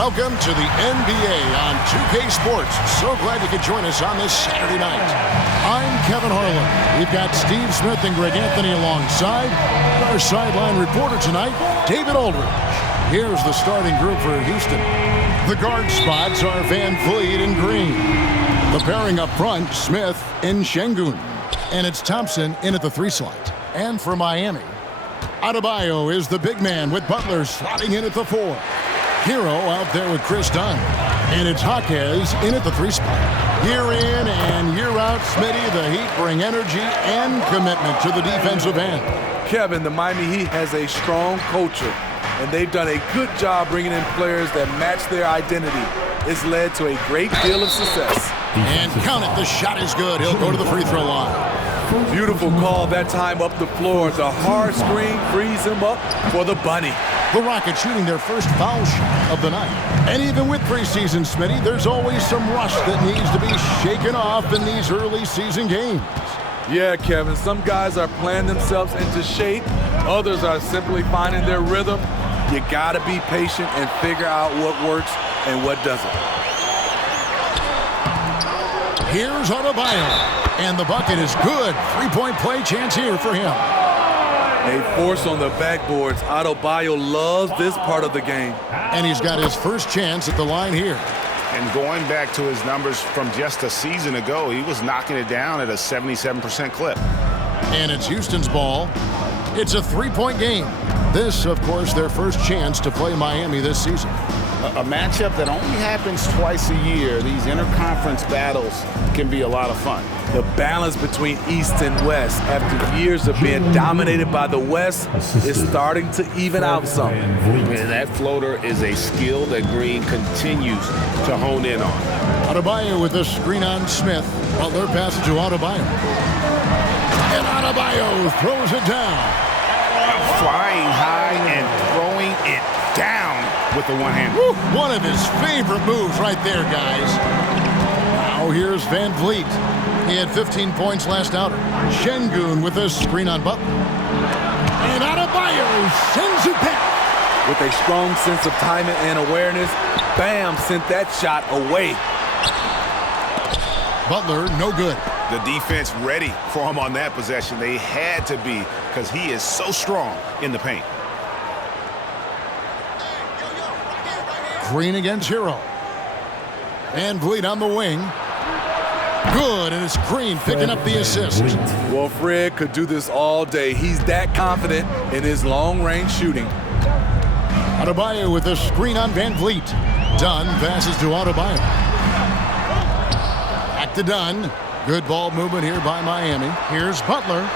Welcome to the NBA on 2K Sports. So glad you could join us on this Saturday night. I'm Kevin Harlan. We've got Steve Smith and Greg Anthony alongside. Our sideline reporter tonight, David Aldridge. Here's the starting group for Houston. The guard spots are Van Vliet and Green. The pairing up front, Smith and Şengün. And it's Thompson in at the 3 slot. And for Miami, Adebayo is the big man with Butler slotting in at the 4. Hero out there with Chris Dunn. And it's Jaquez in at the 3 spot. Year in and year out, Smitty, the Heat bring energy and commitment to the defensive end. Kevin, the Miami Heat has a strong culture, and they've done a good job bringing in players that match their identity. It's led to a great deal of success. And count it, the shot is good. He'll go to the free throw line. Beautiful call that time up the floor. The hard screen frees him up for the bunny. The Rockets shooting their first foul shot of the night. And even with preseason, Smitty, there's always some rust that needs to be shaken off in these early season games. Yeah, Kevin, some guys are playing themselves into shape. Others are simply finding their rhythm. You got to be patient and figure out what works and what doesn't. Here's Adebayo. And the bucket is good. 3-point play chance here for him. A force on the backboards. Adebayo loves this part of the game. And he's got his first chance at the line here. And going back to his numbers from just a season ago, he was knocking it down at a 77% clip. And it's Houston's ball. It's a 3-point game. This, of course, their first chance to play Miami this season. A matchup that only happens twice a year. These interconference battles can be a lot of fun. The balance between East and West after years of being dominated by the West is starting to even out some. And that floater is a skill that Green continues to hone in on. Adebayo with the screen on Smith. Butler passes to Adebayo. And Adebayo throws it down. Flying high and throwing it down with the one hand. Woo, one of his favorite moves right there, guys. Now here's Van Vliet. He had 15 points last outing. Şengün with a screen on Butler. And Adebayo sends it back. With a strong sense of timing and awareness, Bam sent that shot away. Butler, no good. The defense ready for him on that possession. They had to be because he is so strong in the paint. Green against Hero. Van Vliet on the wing. Good, and it's Green picking up the assist. Well, Fred could do this all day. He's that confident in his long-range shooting. Adebayo with a screen on Van Vliet. Dunn passes to Adebayo. Back to Dunn. Good ball movement here by Miami. Here's Butler.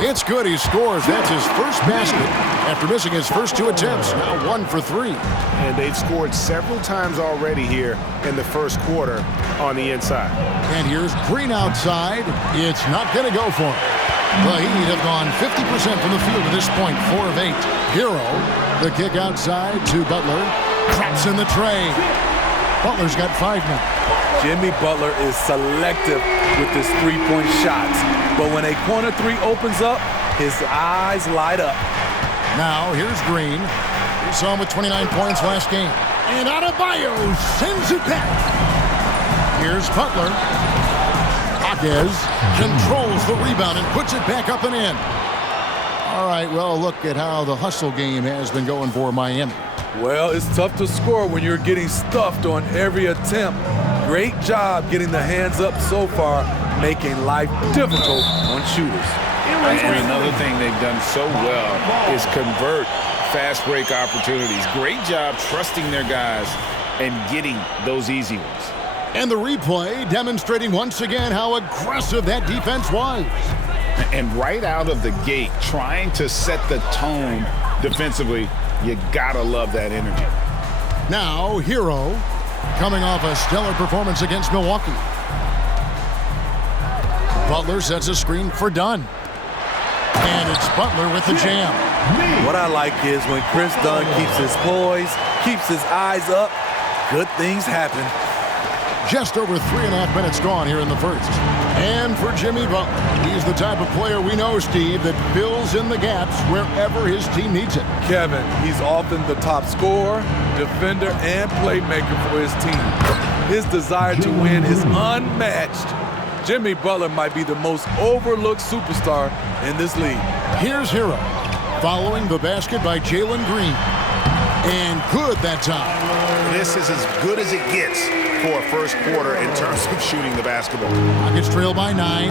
It's good. He scores. That's his first basket after missing his first 2 attempts. Now 1 for 3. And they've scored several times already here in the first quarter on the inside. And here's Green outside. It's not going to go for him. The Heat have gone 50% from the field to this point, 4 of 8. Hero, the kick outside to Butler. Traps in the tray. Butler's got 5 now. Jimmy Butler is selective with his three-point shots. But when a corner 3 opens up, his eyes light up. Now, here's Green. We saw him with 29 points last game. And Adebayo sends it back. Here's Butler. Hawkes controls the rebound and puts it back up and in. All right, well, look at how the hustle game has been going for Miami. Well, it's tough to score when you're getting stuffed on every attempt. Great job getting the hands up so far, making life difficult on shooters. And another thing they've done so well is convert fast break opportunities. Great job trusting their guys and getting those easy ones. And the replay demonstrating once again how aggressive that defense was. And right out of the gate, trying to set the tone defensively, you gotta love that energy. Now, Hero, coming off a stellar performance against Milwaukee. Butler sets a screen for Dunn. And it's Butler with the jam. What I like is when Chris Dunn keeps his poise, keeps his eyes up, good things happen. Just over 3.5 minutes gone here in the first. And for Jimmy Butler, he's the type of player we know, Steve, that fills in the gaps wherever his team needs it. Kevin, he's often the top scorer, defender, and playmaker for his team. His desire to win is unmatched. Jimmy Butler might be the most overlooked superstar in this league. Here's Hero, following the basket by Jalen Green. And good that time. This is as good as it gets for a first quarter in terms of shooting the basketball. Rockets trail by 9.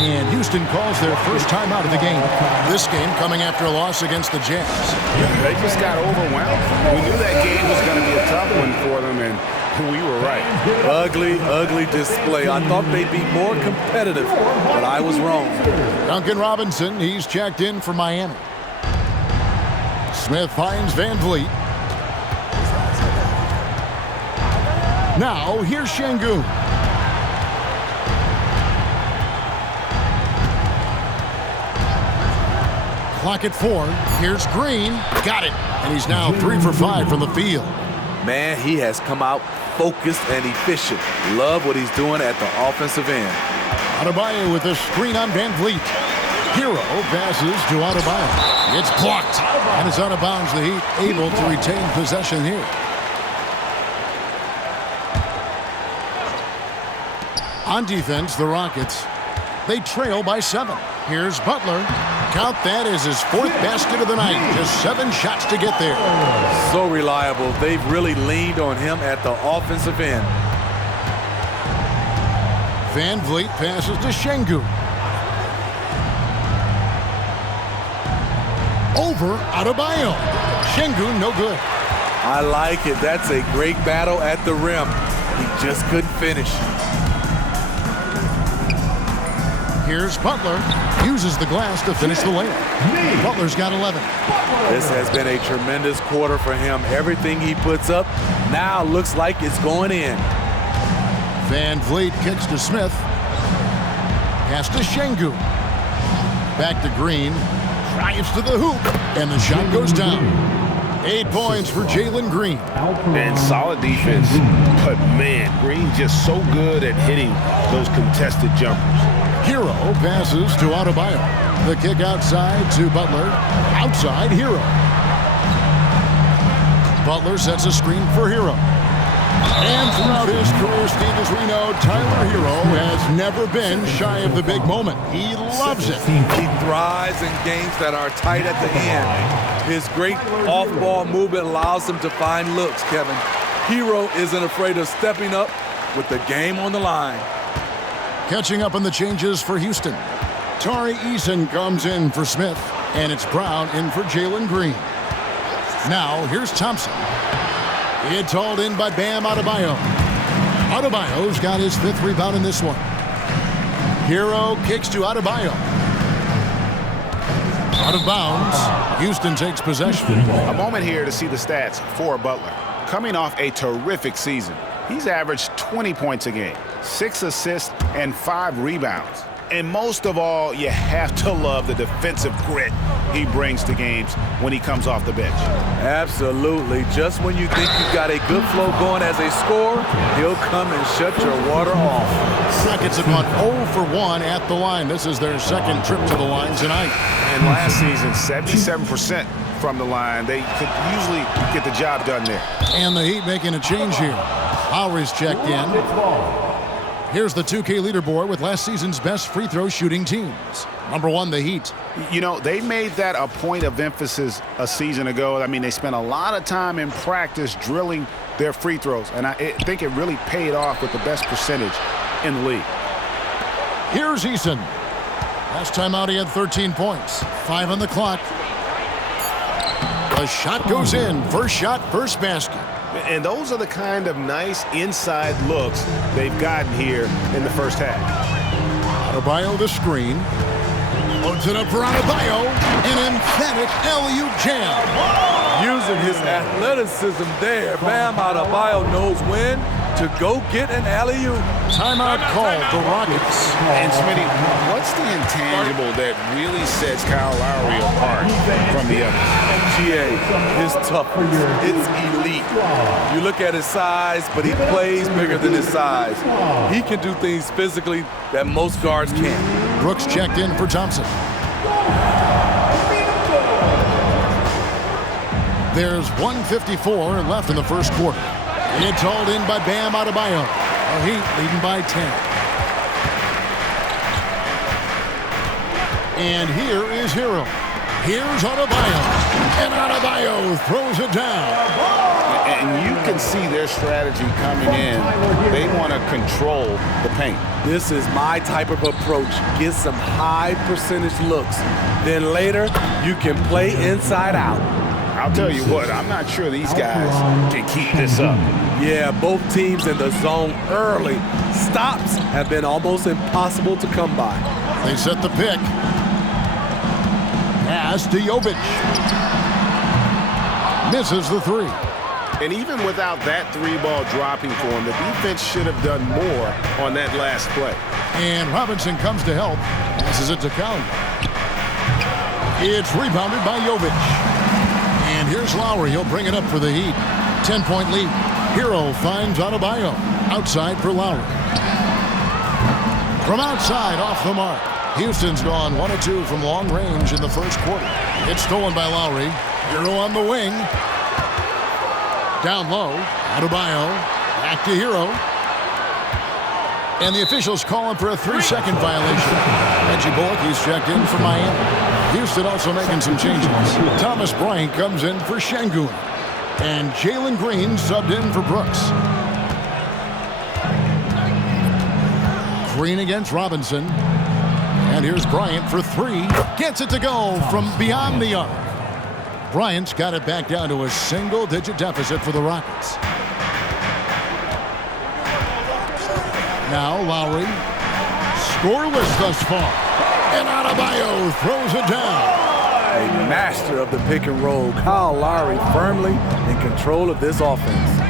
And Houston calls their first timeout of the game. This game coming after a loss against the Jazz. They just got overwhelmed. We knew that game was going to be a tough one for them, and we were right. Ugly, ugly display. I thought they'd be more competitive, but I was wrong. Duncan Robinson, he's checked in for Miami. Smith finds Van Vliet. Now, here's Şengün. Clock at 4. Here's Green. Got it. And he's now 3 for 5 from the field. Man, he has come out focused and efficient. Love what he's doing at the offensive end. Adebayo with a screen on Van Vliet. Hero passes to Adebayo. It's blocked. And it's out of bounds. The Heat able to retain possession here. On defense, the Rockets, they trail by 7. Here's Butler. Count that as his 4th basket of the night. Just 7 shots to get there. So reliable. They've really leaned on him at the offensive end. Van Vliet passes to Şengün. Over Adebayo. Şengün no good. I like it. That's a great battle at the rim. He just couldn't finish. Here's Butler. Uses the glass to finish the layup. Butler's got 11. This has been a tremendous quarter for him. Everything he puts up now looks like it's going in. Van Vliet kicks to Smith. Pass to Şengün. Back to Green. Drives to the hoop. And the shot goes down. 8 points for Jalen Green. And solid defense. But, man, Green just so good at hitting those contested jumpers. Hero passes to Adebayo. The kick outside to Butler. Outside, Hero. Butler sets a screen for Hero. And throughout his career, Steve, as we know, Tyler Hero has never been shy of the big moment. He loves it. He thrives in games that are tight at the end. His great off-ball movement allows him to find looks, Kevin. Hero isn't afraid of stepping up with the game on the line. Catching up on the changes for Houston. Tari Eason comes in for Smith, and it's Brown in for Jalen Green. Now, here's Thompson. It's hauled in by Bam Adebayo. Adebayo's got his 5th rebound in this one. Hero kicks to Adebayo. Out of bounds. Houston takes possession. A moment here to see the stats for Butler. Coming off a terrific season, he's averaged 20 points a game, 6 assists, and 5 rebounds. And most of all, you have to love the defensive grit he brings to games when he comes off the bench. Absolutely. Just when you think you've got a good flow going as a scorer, he'll come and shut your water off. Rockets have gone 0 for 1 at the line. This is their 2nd trip to the line tonight. And last season, 77% from the line. They could usually get the job done there. And the Heat making a change here. Lowry's checked in. Here's the 2K leaderboard with last season's best free throw shooting teams. Number 1, the Heat. You know, they made that a point of emphasis a season ago. I mean, they spent a lot of time in practice drilling their free throws, and I think it really paid off with the best percentage in the league. Here's Eason. Last time out, he had 13 points. 5 on the clock. The shot goes in. First shot, first basket. And those are the kind of nice inside looks they've gotten here in the first half. Adebayo the screen. Loads it up for Adebayo. An emphatic alley-oop jam. Using his athleticism there, Bam Adebayo knows when to go get an alley-oop. Timeout called the Rockets. And Smitty, what's the intangible that really sets Kyle Lowry apart from the others? His toughness. It's elite. You look at his size, but he plays bigger than his size. He can do things physically that most guards can't. Brooks checked in for Thompson. There's 1:54 left in the first quarter. It's hauled in by Bam Adebayo. The Heat leading by 10. And here is Hero. Here's Adebayo. And Adebayo throws it down. And you can see their strategy coming in. They want to control the paint. This is my type of approach. Get some high percentage looks. Then later, you can play inside out. I'll tell you what, I'm not sure these guys can keep this up. Yeah, both teams in the zone early. Stops have been almost impossible to come by. They set the pick. Pass to Jovic. Misses the 3. And even without that 3-ball dropping for him, the defense should have done more on that last play. And Robinson comes to help. Passes it to Count. It's rebounded by Jovic. And here's Lowry. He'll bring it up for the Heat. 10-point lead. Hero finds Adebayo. Outside for Lowry. From outside, off the mark. Houston's gone 1 of 2 from long range in the first quarter. It's stolen by Lowry. Hero on the wing. Down low. Adebayo. Back to Hero. And the officials calling for a 3-second violation. Reggie Bullock, he's checked in for Miami. Houston also making some changes. Thomas Bryant comes in for Şengün. And Jalen Green subbed in for Brooks. Green against Robinson. And here's Bryant for 3. Gets it to go from beyond the arc. Bryant's got it back down to a single-digit deficit for the Rockets. Now Lowry. Scoreless thus far. And Adebayo throws it down. A master of the pick and roll. Kyle Lowry firmly in control of this offense.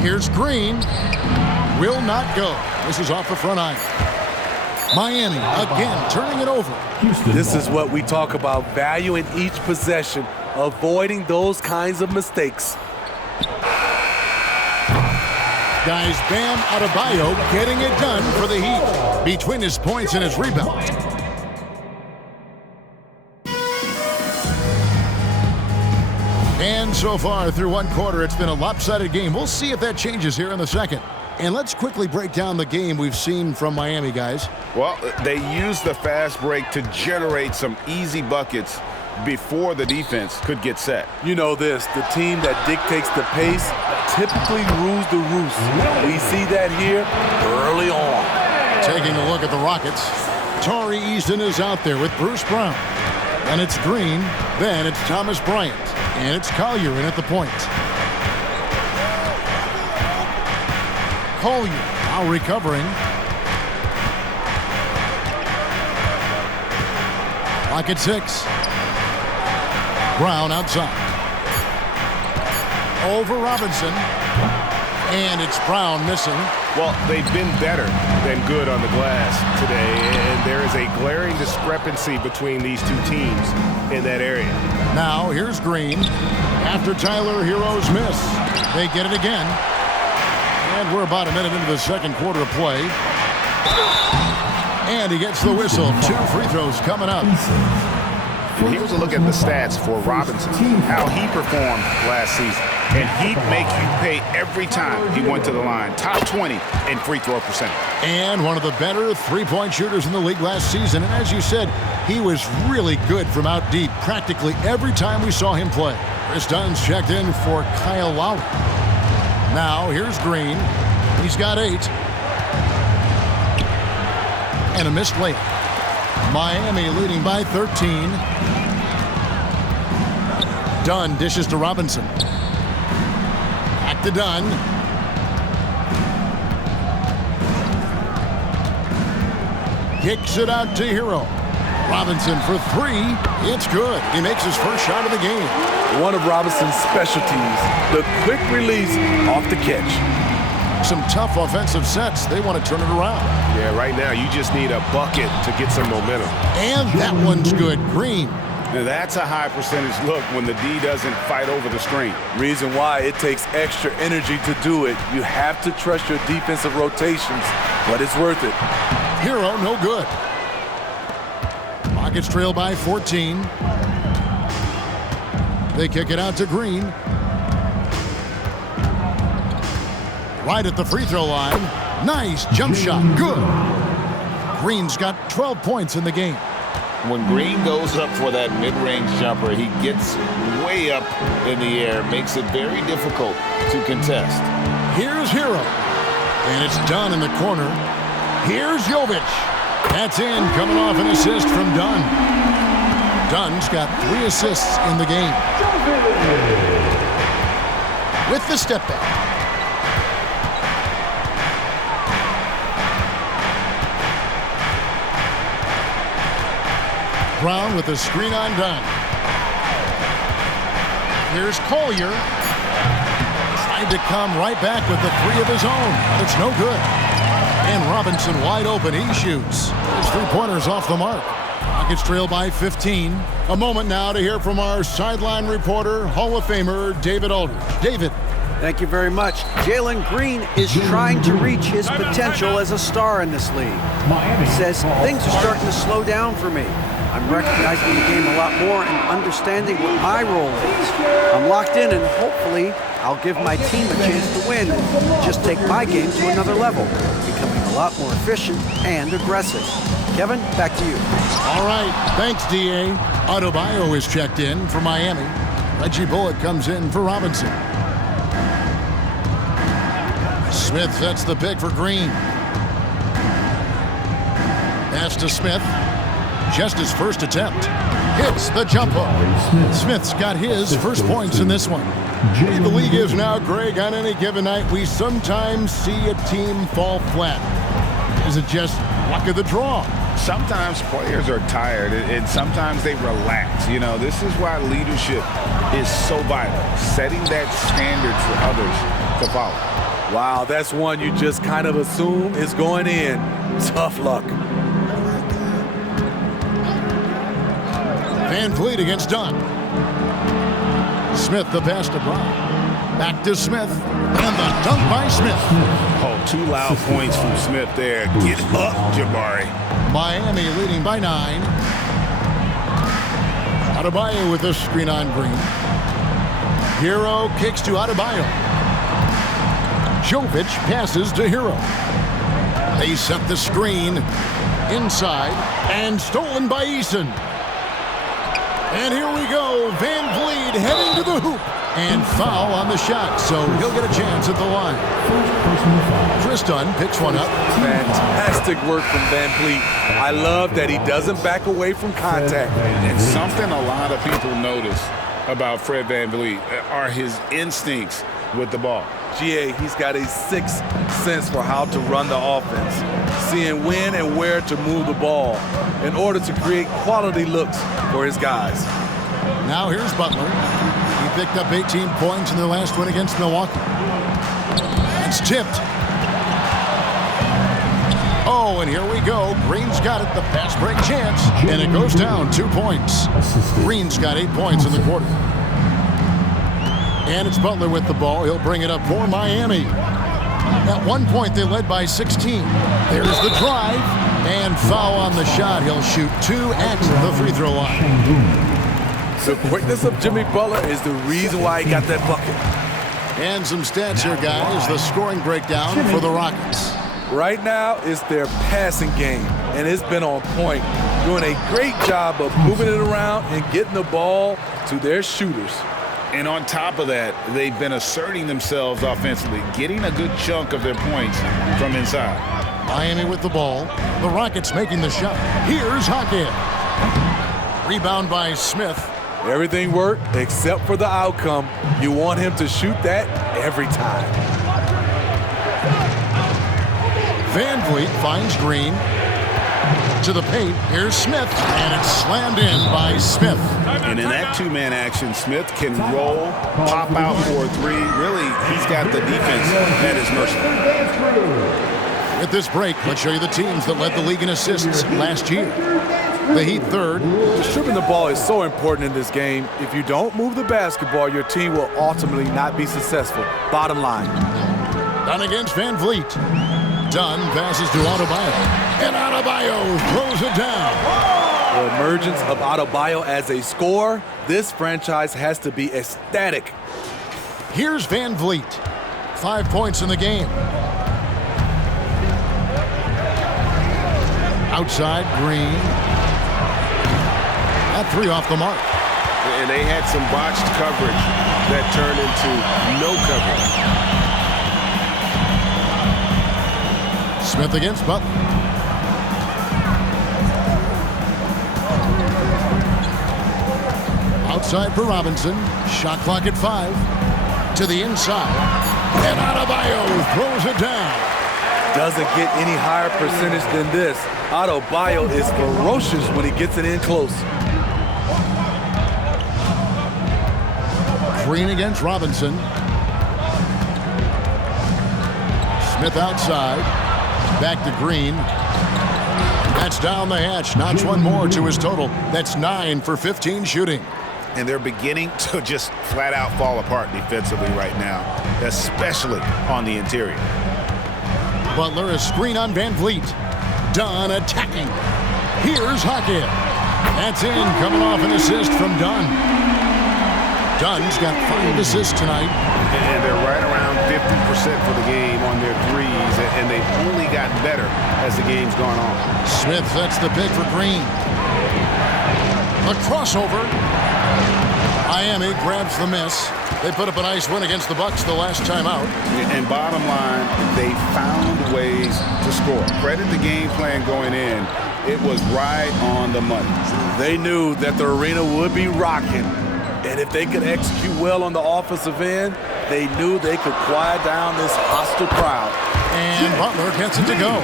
Here's Green. Will not go. This is off the front iron. Miami again turning it over. This is what we talk about, value in each possession, avoiding those kinds of mistakes. Guys, Bam Adebayo getting it done for the Heat between his points and his rebounds. And so far through one quarter, it's been a lopsided game. We'll see if that changes here in the second. And let's quickly break down the game we've seen from Miami, guys. Well, they used the fast break to generate some easy buckets before the defense could get set. You know this, the team that dictates the pace typically rules the roost. We see that here early on. Taking a look at the Rockets, Torrey Easton is out there with Bruce Brown. Then it's Green, then it's Thomas Bryant, and it's Collier in at the point. Collier now recovering. Rocket 6. Brown outside. Over Robinson. And it's Brown missing. Well, they've been better than good on the glass today, and there is a glaring discrepancy between these two teams in that area. Now, here's Green. After Tyler Hero's miss, they get it again. And we're about a minute into the second quarter of play. And he gets the whistle. 2 free throws coming up. And here's a look at the stats for Robinson, how he performed last season. And he'd make you pay every time he went to the line. Top 20 in free throw percentage. And one of the better three-point shooters in the league last season. And as you said, he was really good from out deep practically every time we saw him play. Chris Dunn's checked in for Kyle Lowry. Now, here's Green. He's got 8. And a missed layup. Miami leading by 13. Dunn dishes to Robinson. Back to Dunn. Kicks it out to Hero. Robinson for 3. It's good. He makes his first shot of the game. One of Robinson's specialties, the quick release off the catch. Some tough offensive sets. They want to turn it around. Yeah, right now you just need a bucket to get some momentum. And that one's good. Green. Now, that's a high percentage look when the D doesn't fight over the screen. Reason why it takes extra energy to do it. You have to trust your defensive rotations, but it's worth it. Hero, no good. Rockets trail by 14. They kick it out to Green. Right at the free throw line. Nice jump shot. Good. Green's got 12 points in the game. When Green goes up for that mid-range jumper, he gets way up in the air, makes it very difficult to contest. Here's Hero. And it's Dunn in the corner. Here's Jovic. That's in, coming off an assist from Dunn. Dunn's got 3 assists in the game. With the step back. Brown with a screen on Dunn. Here's Collier. Tried to come right back with the 3 of his own, but it's no good. And Robinson wide open. He shoots. His 3-pointers off the mark. Rockets trail by 15. A moment now to hear from our sideline reporter, Hall of Famer David Aldridge. David. Thank you very much. Jalen Green is trying to reach his potential as a star in this league. He says, things are starting to slow down for me. I'm recognizing the game a lot more and understanding what my role is. I'm locked in, and hopefully I'll give my team a chance to win and just take my game to another level, becoming a lot more efficient and aggressive. Kevin, back to you. All right. Thanks, D.A. Adebayo is checked in for Miami. Reggie Bullock comes in for Robinson. Smith sets the pick for Green. Pass to Smith. Just his first attempt. Hits the jump hook. Smith's got his first points in this one. The league is now, Greg, on any given night, we sometimes see a team fall flat. Is it just luck of the draw? Sometimes players are tired, and sometimes they relax. You know, this is why leadership is so vital, setting that standard for others to follow. Wow, that's one you just kind of assume is going in. Tough luck. Van Vliet against Dunn. Smith the pass to Brown. Back to Smith. And the dunk by Smith. Oh, 2 loud points from Smith there. Get up, Jabari. Miami leading by 9. Adebayo with a screen on Green. Hero kicks to Adebayo. Jovic passes to Hero. They set the screen inside and stolen by Eason. And here we go. Van Vliet heading to the hoop. And foul on the shot, so he'll get a chance at the line. Tristan picks one up. Fantastic work from Van Vliet. I love that he doesn't back away from contact. And something a lot of people notice about Fred Van Vliet are his instincts with the ball. GA, he's got a sixth sense for how to run the offense, seeing when and where to move the ball in order to create quality looks for his guys. Now here's Butler. He picked up 18 points in their last win against Milwaukee. It's tipped. Oh, and here we go. Green's got it, the fast break chance, and it goes down 2 points. Green's got 8 points in the quarter. And it's Butler with the ball. He'll bring it up for Miami. At one point, they led by 16. There's the drive, and foul on the shot. He'll shoot 2 at the free throw line. The quickness of Jimmy Butler is the reason why he got that bucket. And some stats here, guys. The scoring breakdown for the Rockets. Right now, it's their passing game, and it's been on point, doing a great job of moving it around and getting the ball to their shooters. And on top of that, they've been asserting themselves offensively, getting a good chunk of their points from inside. Miami with the ball. The Rockets making the shot. Here's Hockett. Rebound by Smith. Everything worked except for the outcome. You want him to shoot that every time. Van Vliet finds Green. To the paint, here's Smith, and it's slammed in by Smith. And in that two-man action, Smith can roll, pop out for a three. Really, he's got the defense at his mercy. At this break, let's show you the teams that led the league in assists last year. The Heat third. Stripping the ball is so important in this game. If you don't move the basketball, your team will ultimately not be successful. Bottom line. Dunn against Van Vliet. Dunn passes to Adebayo. And Adebayo throws it down. The emergence of Adebayo as a scorer, this franchise has to be ecstatic. Here's Van Vliet. 5 points in the game. Outside, Green. That three off the mark. And they had some botched coverage that turned into no coverage. Smith against Butler. Outside for Robinson. Shot clock at 5. To the inside. And Adebayo throws it down. Doesn't get any higher percentage than this. Adebayo is ferocious when he gets it in close. Green against Robinson. Smith outside. Back to Green. That's down the hatch. Notch one more to his total. That's 9 for 15 shooting. And they're beginning to just flat out fall apart defensively right now, especially on the interior. Butler, a screen on Van Vliet. Dunn attacking. Here's Hockett. That's in, coming off an assist from Dunn. Dunn's got 5 assists tonight. And they're right around 50% for the game on their threes, and they've only gotten better as the game's gone on. Smith sets the pick for Green. A crossover. Miami grabs the miss. They put up a nice win against the Bucks the last time out. And bottom line, they found ways to score. Credit the game plan going in. It was right on the money. They knew that the arena would be rocking. And if they could execute well on the offensive end, they knew they could quiet down this hostile crowd. And Butler gets it to go.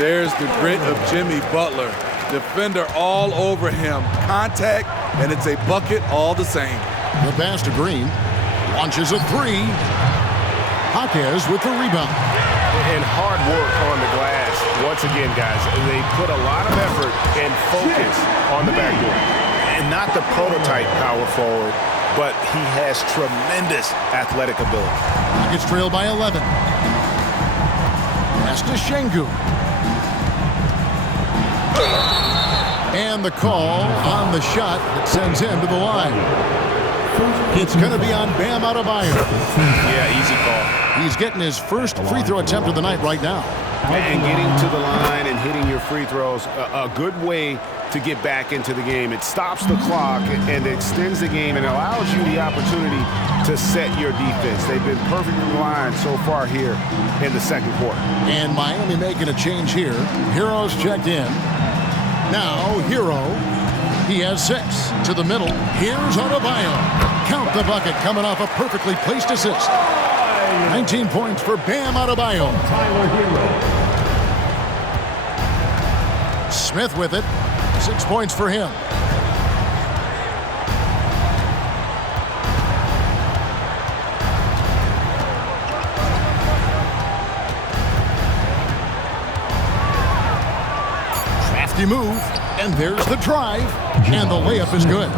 There's the grit of Jimmy Butler. Defender all over him. Contact, and it's a bucket all the same. The pass to Green. Launches a three. Jaquez with the rebound. And hard work on the glass. Once again, guys, they put a lot of effort and focus on the backboard. And not the prototype power forward, but he has tremendous athletic ability. Rockets trail by 11. Pass to Şengün. And the call on the shot that sends him to the line. It's going to be on Bam Adebayo. Yeah, easy call. He's getting his first free throw attempt of the night right now. And getting to the line and hitting your free throws, a good way to get back into the game. It stops the clock and extends the game and allows you the opportunity to set your defense. They've been perfectly aligned so far here in the second quarter. And Miami making a change here. Hero's checked in. Now Hero, he has 6 to the middle. Here's Adebayo. Count the bucket coming off a perfectly placed assist. 19 points for Bam Adebayo. Smith with it. 6 points for him. Crafty move, and there's the drive, and the layup is good.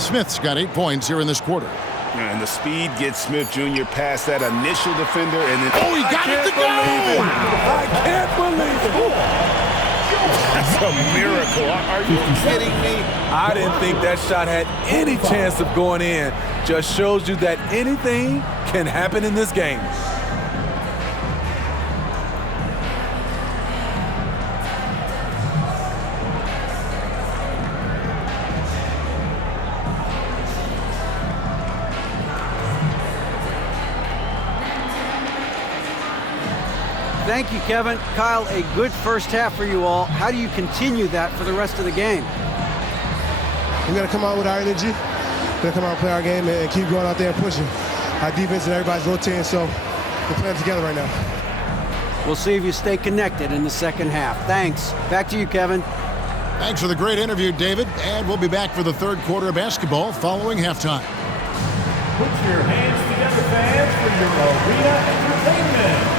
Smith's got 8 points here in this quarter. And the speed gets Smith Jr. past that initial defender, and then Oh, he got it to go! I can't believe it. That's a miracle. Are you kidding me? I didn't think that shot had any chance of going in. Just shows you that anything can happen in this game. Thank you, Kevin. Kyle, a good first half for you all. How do you continue that for the rest of the game? We got to come out with our energy. We got to come out and play our game and keep going out there and pushing. Our defense and everybody's rotating, so we're playing together right now. We'll see if you stay connected in the second half. Thanks. Back to you, Kevin. Thanks for the great interview, David. And we'll be back for the third quarter of basketball following halftime. Put your hands together, fans, for your arena entertainment.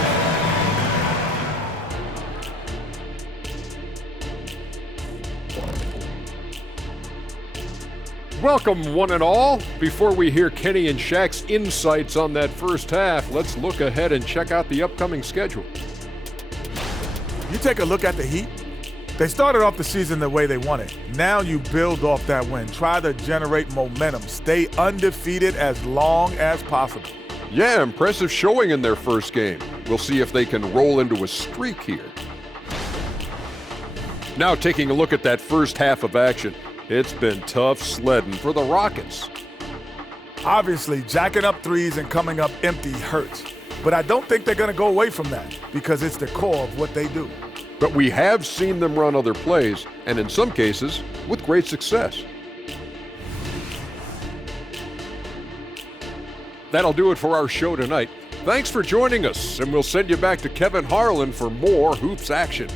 Welcome, one and all. Before we hear Kenny and Shaq's insights on that first half, let's look ahead and check out the upcoming schedule. You take a look at the Heat. They started off the season the way they wanted. Now you build off that win. Try to generate momentum. Stay undefeated as long as possible. Yeah, impressive showing in their first game. We'll see if they can roll into a streak here. Now taking a look at that first half of action. It's been tough sledding for the Rockets. Obviously, jacking up threes and coming up empty hurts. But I don't think they're going to go away from that because it's the core of what they do. But we have seen them run other plays, and in some cases, with great success. That'll do it for our show tonight. Thanks for joining us, and we'll send you back to Kevin Harlan for more Hoops action.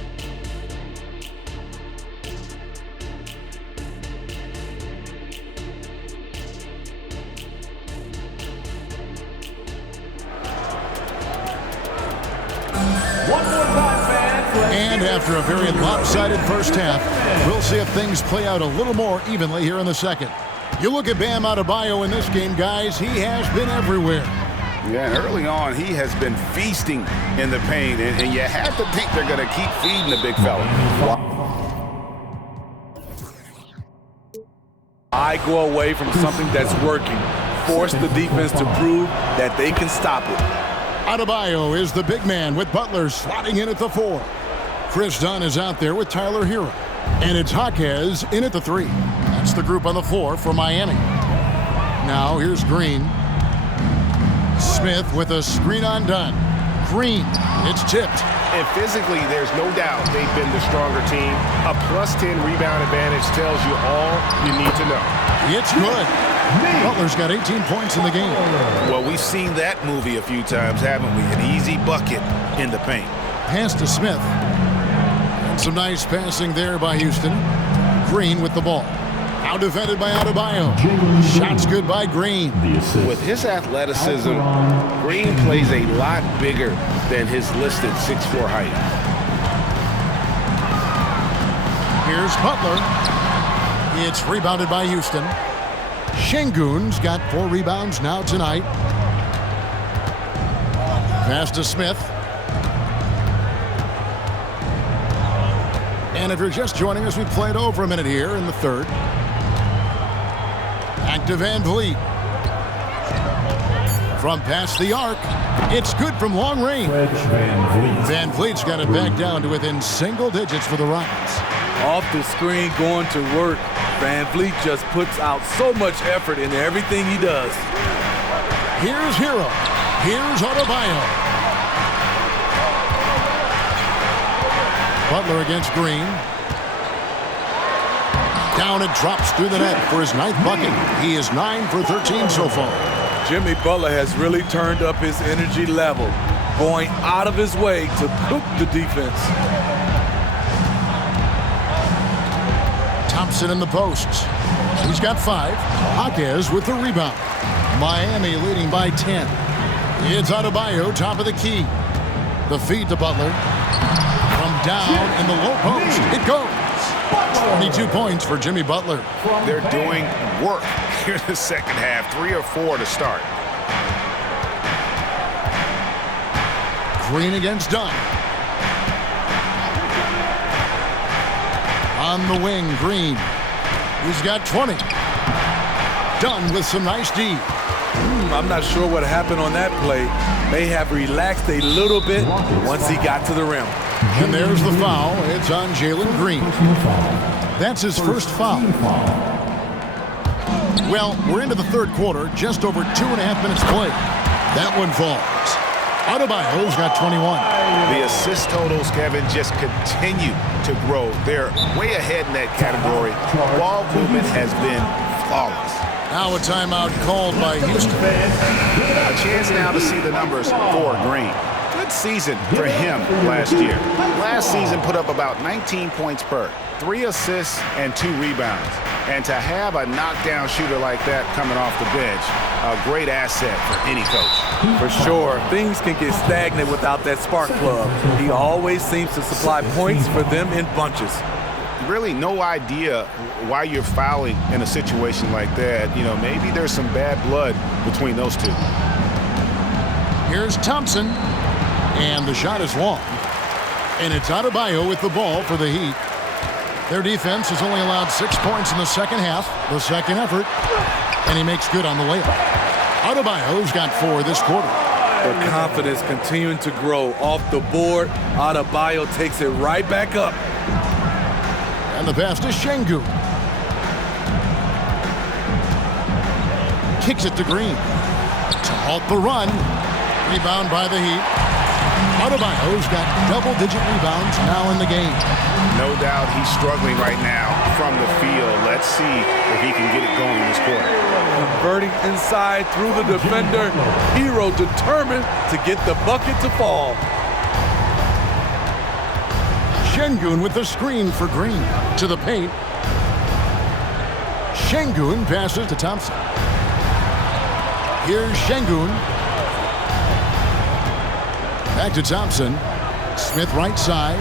And after a very lopsided first half, we'll see if things play out a little more evenly here in the second. You look at Bam Adebayo in this game, guys, he has been everywhere. Yeah, and early on, he has been feasting in the paint, and you have to think they're going to keep feeding the big fella. I go away from something that's working. Force the defense to prove that they can stop it. Adebayo is the big man with Butler slotting in at the 4. Chris Dunn is out there with Tyler Hero. And it's Jaquez in at the 3. That's the group on the floor for Miami. Now here's Green. Smith with a screen on Dunn. Green, it's tipped. And physically, there's no doubt they've been the stronger team. A +10 rebound advantage tells you all you need to know. It's good. Butler's got 18 points in the game. Well, we've seen that movie a few times, haven't we? An easy bucket in the paint. Pass to Smith. And some nice passing there by Houston. Green with the ball. Out defended by Adebayo. Shots good by Green. With his athleticism, Green plays a lot bigger than his listed 6'4" height. Here's Butler. It's rebounded by Houston. Şengün's got 4 rebounds now tonight. Pass to Smith. And if you're just joining us, we played over a minute here in the third. Back to Van Vliet. From past the arc, it's good from long range. Van Vliet's got it back down to within single digits for the Rockets. Off the screen, going to work. Van Vliet just puts out so much effort in everything he does. Here's Hero. Here's Adebayo. Butler against Green. Down it drops through the net for his 9th bucket. He is 9 for 13 so far. Jimmy Butler has really turned up his energy level, going out of his way to poke the defense. Thompson in the posts. He's got 5. Jaquez with the rebound. Miami leading by 10. It's Adebayo, top of the key. The feed to Butler. From down in the low post, it goes. 22 points for Jimmy Butler. They're doing work here in the second half. 3 or 4 to start. Green against Dunn. On the wing, Green. He's got 20. Dunn with some nice D. I'm not sure what happened on that play. May have relaxed a little bit once he got to the rim. And there's the foul. It's on Jalen Green. That's his first foul. Well, we're into the third quarter, just over 2.5 minutes played. That one falls. Adebayo's got 21. The assist totals, Kevin, just continue to grow. They're way ahead in that category. Ball movement has been flawless. Now a timeout called by Houston. A chance now to see the numbers for Green. Good season for him last year. Last season put up about 19 points per, 3 assists and 2 rebounds. And to have a knockdown shooter like that coming off the bench, a great asset for any coach. For sure, things can get stagnant without that spark plug. He always seems to supply points for them in bunches. Really no idea why you're fouling in a situation like that. You know, maybe there's some bad blood between those two. Here's Thompson, and the shot is long. And it's Adebayo with the ball for the Heat. Their defense has only allowed 6 points in the second half, the second effort, and he makes good on the layup. Adebayo's got 4 this quarter. The confidence continuing to grow off the board. Adebayo takes it right back up. And the pass to Şengün. Kicks it to Green. To halt the run. Rebound by the Heat. Adebayo's got double-digit rebounds now in the game. No doubt he's struggling right now from the field. Let's see if he can get it going this quarter. Converting inside through the defender. Hero determined to get the bucket to fall. Şengün with the screen for Green. To the paint. Şengün passes to Thompson. Here's Şengün. Back to Thompson. Smith right side.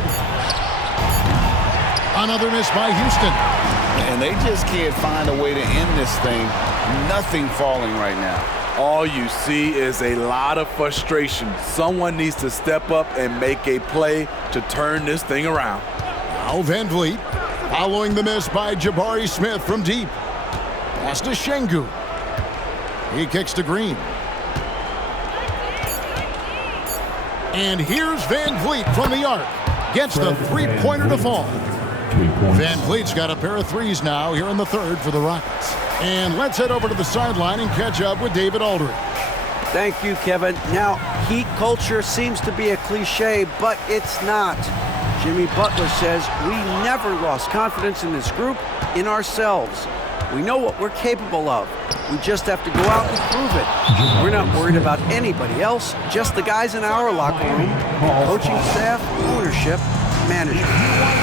Another miss by Houston. And they just can't find a way to end this thing. Nothing falling right now. All you see is a lot of frustration. Someone needs to step up and make a play to turn this thing around. Now Van Vliet following the miss by Jabari Smith from deep. Pass to Şengün. He kicks to Green. And here's Van Vliet from the arc. Gets the three-pointer to fall. Van Vliet's got a pair of threes now here in the third for the Rockets. And let's head over to the sideline and catch up with David Aldridge. Thank you, Kevin. Now, Heat culture seems to be a cliche, but it's not. Jimmy Butler says we never lost confidence in this group, in ourselves. We know what we're capable of. We just have to go out and prove it. We're not worried about anybody else, just the guys in our locker room, coaching staff, ownership, management.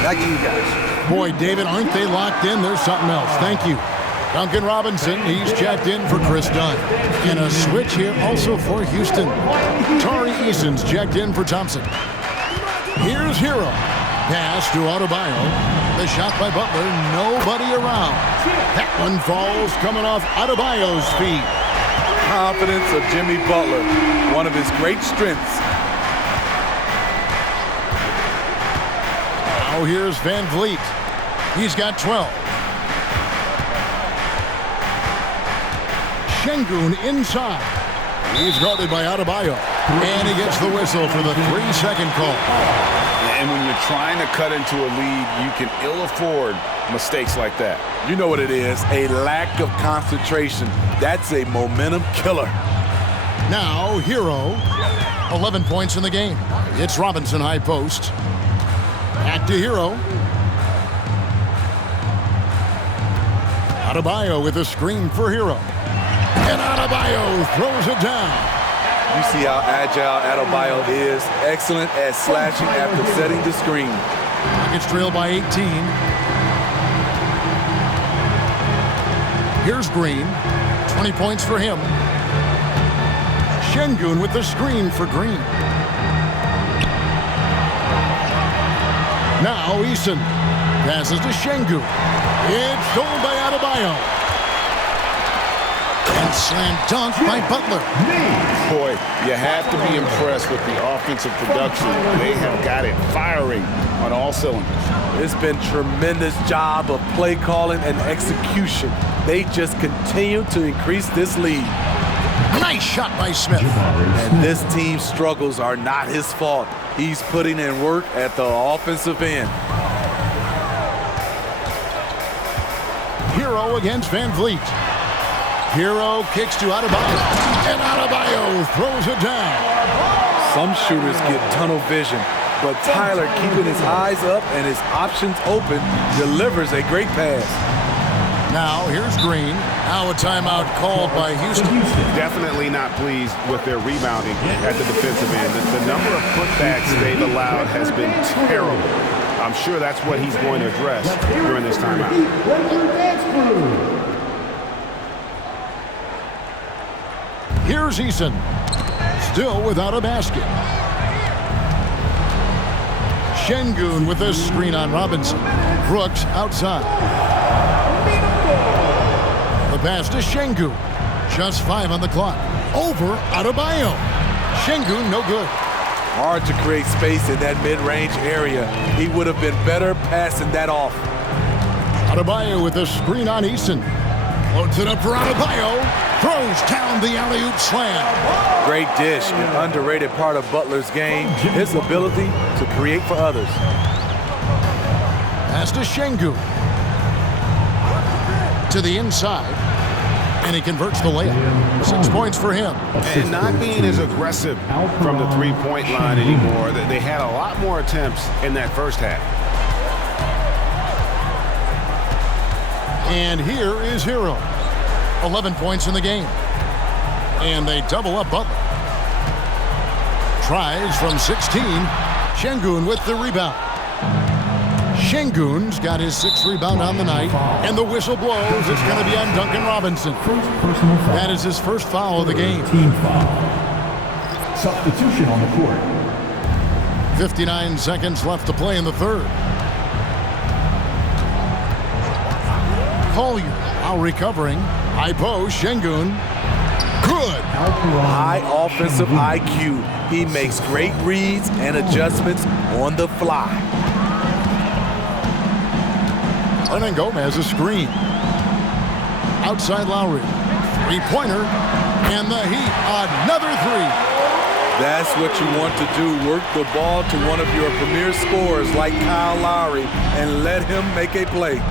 Back to you guys. Boy, David, aren't they locked in? There's something else. Thank you. Duncan Robinson, he's checked in for Chris Dunn. And a switch here also for Houston. Tari Eason's checked in for Thompson. Here's Hero. Pass to Adebayo. The shot by Butler, nobody around. That one falls coming off Adebayo's feet. Confidence of Jimmy Butler, one of his great strengths. Now here's Van Vliet. He's got 12. Şengün inside. He's guarded by Adebayo. And he gets the whistle for the 3-second call. And when you're trying to cut into a lead, you can ill afford mistakes like that. You know what it is, a lack of concentration. That's a momentum killer. Now, Hero, 11 points in the game. It's Robinson high post. Back to Hero. Adebayo with a screen for Hero. And Adebayo throws it down. You see how agile Adebayo is. Excellent at slashing after setting the screen. Rockets trail by 18. Here's Green. 20 points for him. Şengün with the screen for Green. Now Eason passes to Şengün. It's stolen by Adebayo. And slam dunk by Butler. Boy, you have to be impressed with the offensive production. They have got it firing on all cylinders. It's been tremendous job of play calling and execution. They just continue to increase this lead. Nice shot by Smith. And this team's struggles are not his fault. He's putting in work at the offensive end. Hero against Van Vliet. Hero kicks to Adebayo. And Adebayo throws it down. Some shooters get tunnel vision, but Tyler, keeping his eyes up and his options open, delivers a great pass. Now here's Green. Now a timeout called by Houston. Definitely not pleased with their rebounding at the defensive end. The number of putbacks they've allowed has been terrible. I'm sure that's what he's going to address during this timeout. Here's Eason. Still without a basket. Şengün with a screen on Robinson. Brooks outside. The pass to Şengün. Just 5 on the clock. Over Adebayo. Şengün no good. Hard to create space in that mid-range area. He would have been better passing that off. Adebayo with a screen on Eason. Loads it up for Adebayo. Throws down the alley-oop slam. Great dish, an underrated part of Butler's game. His ability to create for others. Pass to Şengün. To the inside. And he converts the layup. 6 points for him. And not being as aggressive from the three-point line anymore. They had a lot more attempts in that first half. And here is Hero. 11 points in the game. And they double up Butler. Tries from 16. Şengün with the rebound. Şengün's got his 6th rebound on the night. And the whistle blows. It's going to be on Duncan Robinson. That is his first foul of the game. Team foul. Substitution on the court. 59 seconds left to play in the third. Collier now recovering. High post, Şengün. Good. High offensive IQ. He makes great reads and adjustments on the fly. Hernan Gomez a screen. Outside Lowry. Three-pointer. And the Heat, another three. That's what you want to do. Work the ball to one of your premier scorers like Kyle Lowry and let him make a play.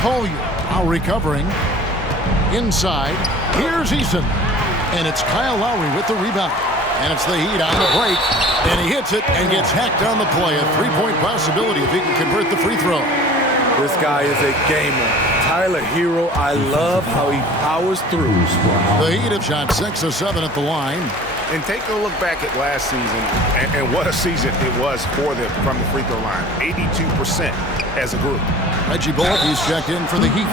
Collier now recovering. Inside. Here's Eason. And it's Kyle Lowry with the rebound. And it's the Heat on the break. And he hits it and gets hacked on the play. A three-point possibility if he can convert the free throw. This guy is a gamer. Tyler Hero, I love how he powers through. The Heat have shot 6 of 7 at the line. And take a look back at last season, and what a season it was for them from the free throw line. 82% as a group. Reggie Bullock, he's checked in for the Heat.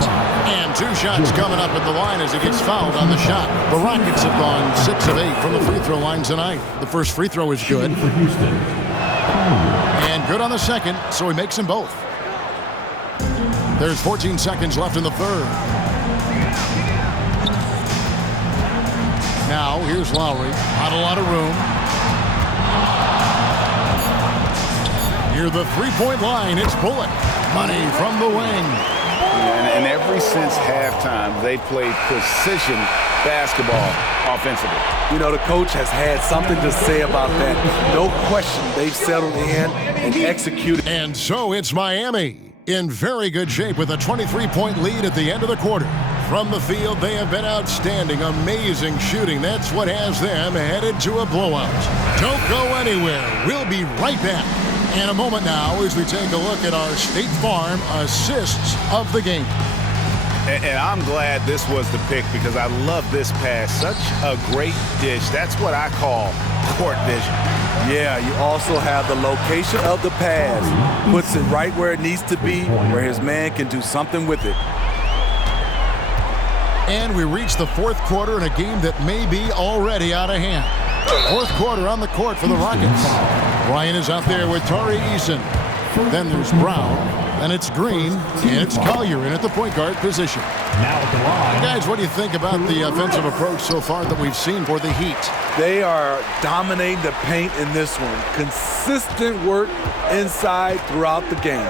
And 2 shots coming up at the line as he gets fouled on the shot. The Rockets have gone 6 of 8 from the free throw line tonight. The first free throw is good. And good on the second, so he makes them both. There's 14 seconds left in the third. Now, here's Lowry. Not a lot of room. Near the three-point line, it's Bullock. Money from the wing. And every ever since halftime, they've played precision basketball offensively. You know, the coach has had something to say about that. No question, they've settled in and executed. And so it's Miami in very good shape with a 23-point lead at the end of the quarter. From the field, they have been outstanding, amazing shooting. That's what has them headed to a blowout. Don't go anywhere. We'll be right back in a moment now as we take a look at our State Farm assists of the game. And I'm glad this was the pick because I love this pass. Such a great dish. That's what I call court vision. Yeah, you also have the location of the pass. Puts it right where it needs to be, where his man can do something with it. And we reach the fourth quarter in a game that may be already out of hand. Fourth quarter on the court for the Rockets. Bryant is out there with Tari Eason. Then there's Brown. Then it's Green. And it's Collier in at the point guard position. Guys, what do you think about the offensive approach so far that we've seen for the Heat? They are dominating the paint in this one. Consistent work inside throughout the game.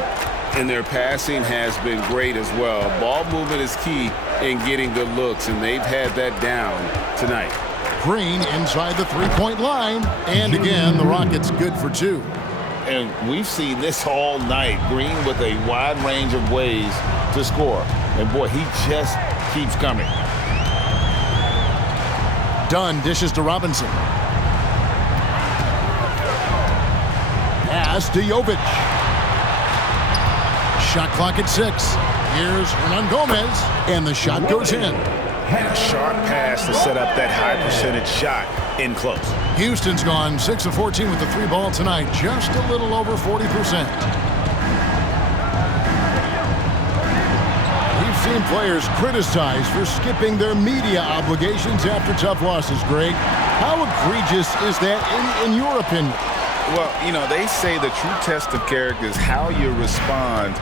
And their passing has been great as well. Ball movement is key in getting good looks, and they've had that down tonight. Green inside the three-point line. And again, the Rockets good for two. And we've seen this all night. Green with a wide range of ways to score. And boy, he just keeps coming. Dunn dishes to Robinson. Pass to Jovic. Shot clock at 6. Here's Hernan Gomez, and the shot goes in. And a sharp pass to set up that high percentage shot in close. Houston's gone 6 of 14 with the three ball tonight, just a little over 40%. We've seen players criticized for skipping their media obligations after tough losses, Greg. How egregious is that in your opinion? Well, you know, they say the true test of character is how you respond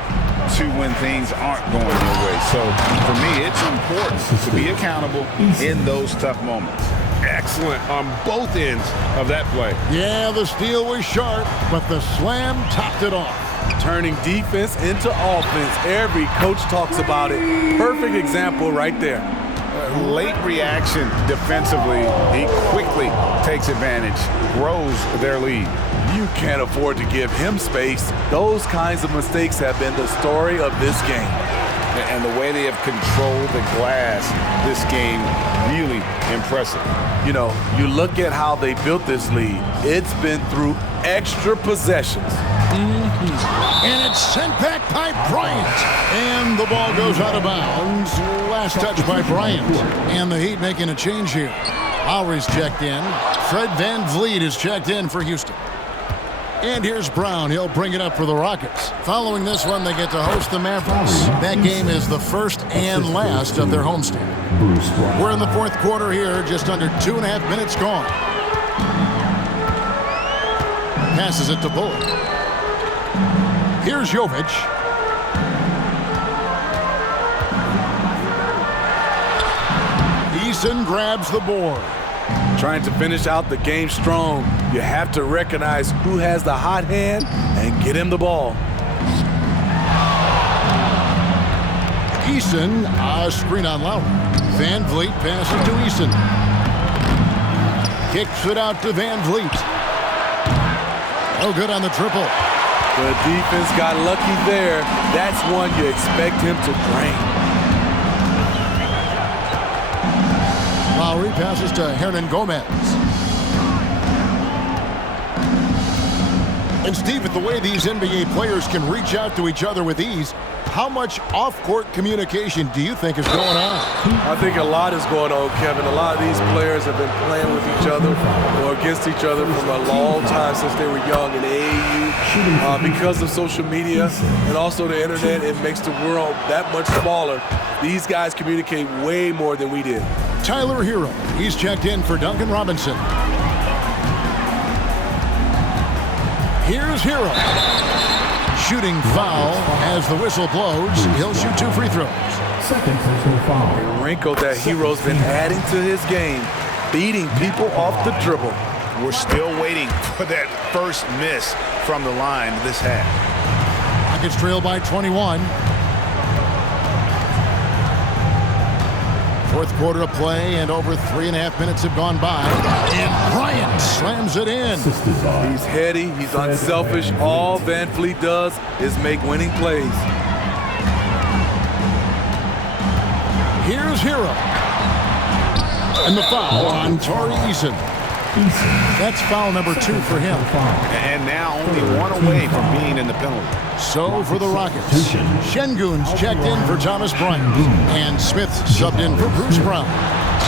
to when things aren't going your way. So, for me, it's important to be accountable in those tough moments. Excellent on both ends of that play. Yeah, the steal was sharp, but the slam topped it off. Turning defense into offense. Every coach talks about it. Perfect example right there. Late reaction defensively, he quickly takes advantage, grows their lead. You can't afford to give him space. Those kinds of mistakes have been the story of this game. And the way they have controlled the glass this game, really impressive. You know, you look at how they built this lead. It's been through extra possessions. And it's sent back by Bryant. And the ball goes out of bounds. Last touch by Bryant. And the Heat making a change here. Lowry's checked in. Fred VanVleet is checked in for Houston. And here's Brown. He'll bring it up for the Rockets. Following this one, they get to host the Mavericks. That game is the first and last of their homestand. We're in the fourth quarter here, just under 2.5 minutes gone. Passes it to Bullock. Here's Jovic. Eason grabs the board. Trying to finish out the game strong, you have to recognize who has the hot hand and get him the ball. Eason, a screen on Lowry. VanVleet passes to Eason. Kicks it out to VanVleet. No good on the triple. The defense got lucky there. That's one you expect him to drain. Lowry passes to Hernan Gomez. And Steve, with the way these NBA players can reach out to each other with ease, how much off-court communication do you think is going on? I think a lot is going on, Kevin. A lot of these players have been playing with each other or against each other from a long time since they were young in AAU. Because of social media and also the internet, it makes the world that much smaller. These guys communicate way more than we did. Tyler Hero, he's checked in for Duncan Robinson. Here's Hero. Shooting foul as the whistle blows. He'll shoot 2 free throws. Second personal foul. A wrinkle that Hero's been adding to his game, beating people off the dribble. We're still waiting for that first miss from the line this half. Rockets trail by 21. Fourth quarter of play, and over 3.5 minutes have gone by. And Bryant slams it in. He's heady, he's unselfish. All Van Fleet does is make winning plays. Here's Hero. And the foul on Torrey Eason. That's foul number 2 for him. And now only one away from being in the penalty. So for the Rockets, Şengün's checked in for Thomas Bryant. And Smith subbed in for Bruce Brown.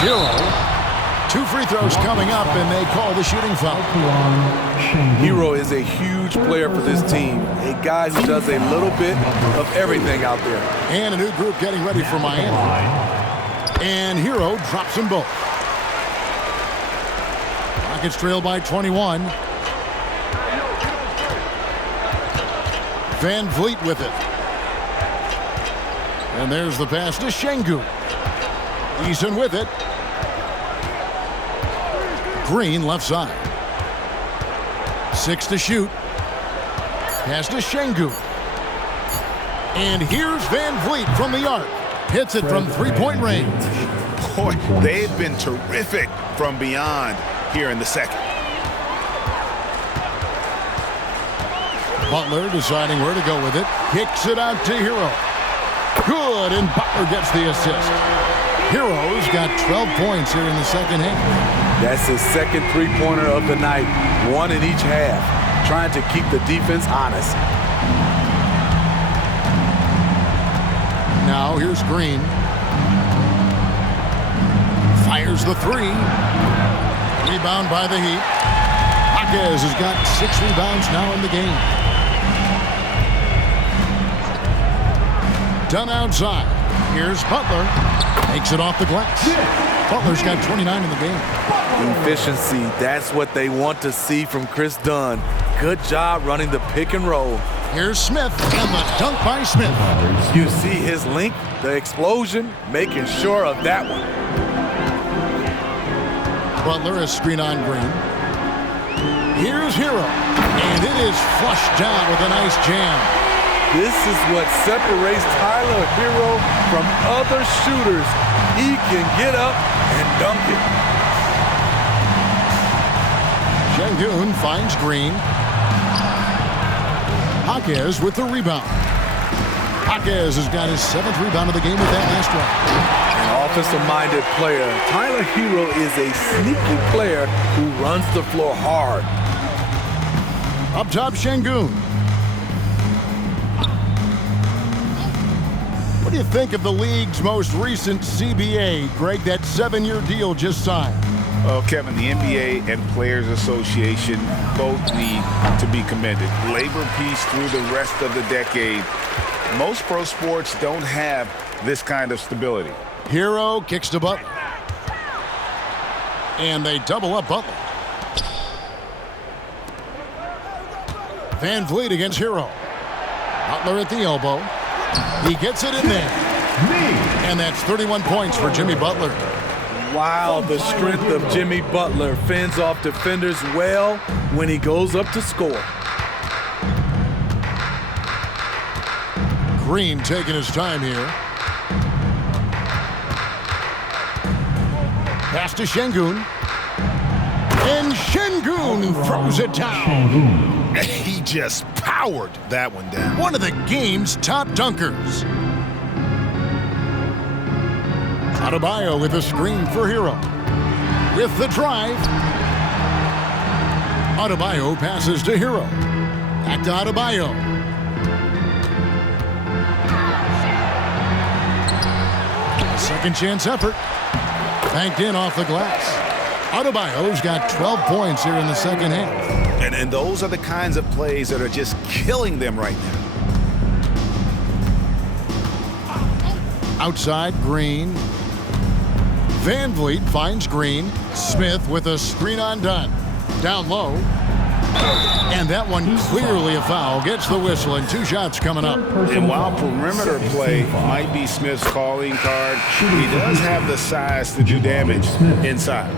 Hero. 2 free throws coming up, and they call the shooting foul. Hero is a huge player for this team. A guy who does a little bit of everything out there. And a new group getting ready for Miami. And Hero drops them both. Rockets trail by 21. Van Vliet with it. And there's the pass to Şengün. Eason with it. Green left side. 6 to shoot. Pass to Şengün. And here's Van Vliet from the arc. Hits it from three-point range. Boy, they've been terrific from beyond here in the second. Butler deciding where to go with it. Kicks it out to Hero. Good, and Butler gets the assist. Hero's got 12 points here in the second half. That's his second three-pointer of the night. 1 in each half. Trying to keep the defense honest. Now here's Green. Fires the 3. Rebound by the Heat. Jaquez has got 6 rebounds now in the game. Done outside. Here's Butler. Makes it off the glass. Butler's got 29 in the game. Efficiency, that's what they want to see from Chris Dunn. Good job running the pick and roll. Here's Smith, and the dunk by Smith. You see his length, the explosion, making sure of that one. Butler is screen on Green. Here's Hero, and it is flushed down with a nice jam. This is what separates Tyler Hero from other shooters. He can get up and dunk it. Şengün finds Green. Jaquez with the rebound. Jaquez has got his 7th rebound of the game with that last one. An offensive-minded player. Tyler Hero is a sneaky player who runs the floor hard. Up top, Şengün. What do you think of the league's most recent CBA, Greg, that 7-year deal just signed? Well, Kevin, the NBA and Players Association both need to be commended. Labor peace through the rest of the decade. Most pro sports don't have this kind of stability. Hero kicks to Butler. And they double up Butler. Van Vliet against Hero. Butler at the elbow. He gets it in there. And that's 31 points for Jimmy Butler. Wow, the strength of Jimmy Butler fends off defenders well when he goes up to score. Green taking his time here. Pass to Şengün. And Şengün throws it down. He just powered that one down. One of the game's top dunkers. Adebayo with a screen for Hero. With the drive. Adebayo passes to Hero. Back to Adebayo. A second chance effort. Banked in off the glass. Adebayo's got 12 points here in the second half. And those are the kinds of plays that are just killing them right now. Outside, Green. Van Vliet finds Green. Smith with a screen on Dunn. Down low. And that one clearly a foul. Gets the whistle, and 2 shots coming up. And while perimeter play might be Smith's calling card, he does have the size to do damage inside.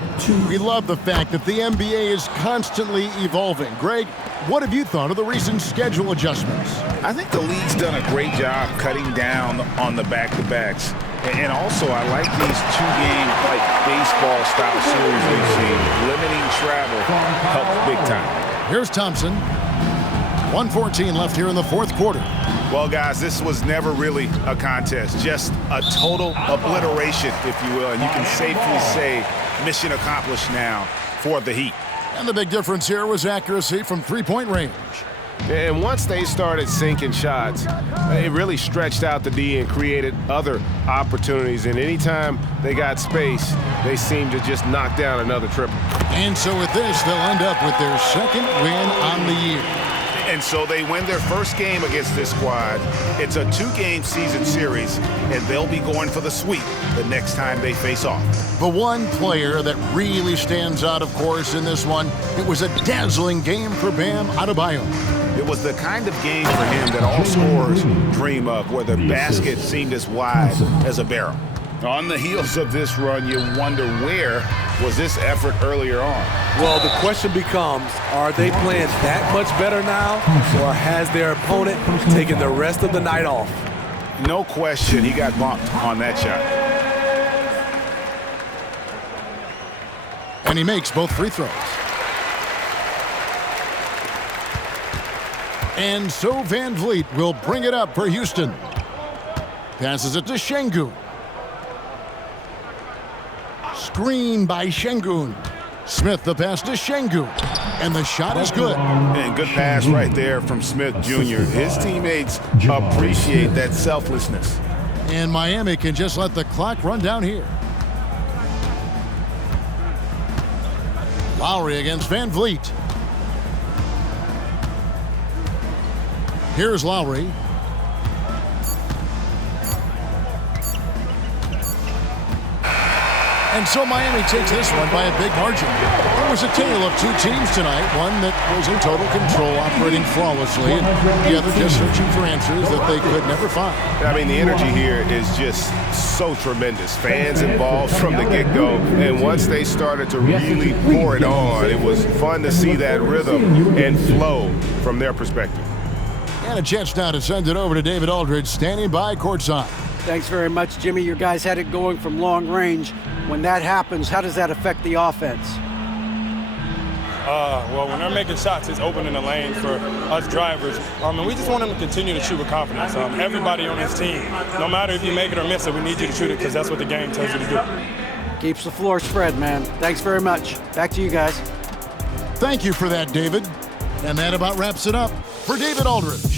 We love the fact that the NBA is constantly evolving. Greg, what have you thought of the recent schedule adjustments? I think the league's done a great job cutting down on the back-to-backs. And also, I like these two-game, like, baseball-style series we've seen. Limiting travel helps big time. Here's Thompson. 1:14 left here in the fourth quarter. Well, guys, this was never really a contest, just a total obliteration, if you will. And you can safely say mission accomplished now for the Heat. And the big difference here was accuracy from three-point range. And once they started sinking shots, it really stretched out the D and created other opportunities. And anytime they got space, they seemed to just knock down another triple. And so with this, they'll end up with their second win on the year. And so they win their first game against this squad. It's a two-game season series, and they'll be going for the sweep the next time they face off. The one player that really stands out, of course, in this one, it was a dazzling game for Bam Adebayo. It was the kind of game for him that all scorers dream of, where the basket seemed as wide as a barrel. On the heels of this run, you wonder where was this effort earlier on? Well, the question becomes, are they playing that much better now, or has their opponent taken the rest of the night off? No question, he got bumped on that shot. And he makes both free throws. And so Van Vliet will bring it up for Houston. Passes it to Şengün. Screen by Şengün. Smith the pass to Şengün. And the shot is good. And good pass right there from Smith Jr. His teammates appreciate that selflessness. And Miami can just let the clock run down here. Lowry against Van Vliet. Here's Lowry. And so Miami takes this one by a big margin. It was a tale of two teams tonight, one that was in total control, operating flawlessly, and the other just searching for answers that they could never find. I mean, the energy here is just so tremendous. Fans involved from the get-go, and once they started to really pour it on, it was fun to see that rhythm and flow from their perspective. And a chance now to send it over to David Aldridge, standing by courtside. Thanks very much, Jimmy. Your guys had it going from long range. When that happens, how does that affect the offense? Well, when they're making shots, it's opening the lane for us drivers. And we just want them to continue to shoot with confidence. Everybody on this team, no matter if you make it or miss it, we need you to shoot it because that's what the game tells you to do. Keeps the floor spread, man. Thanks very much. Back to you guys. Thank you for that, David. And that about wraps it up for David Aldridge.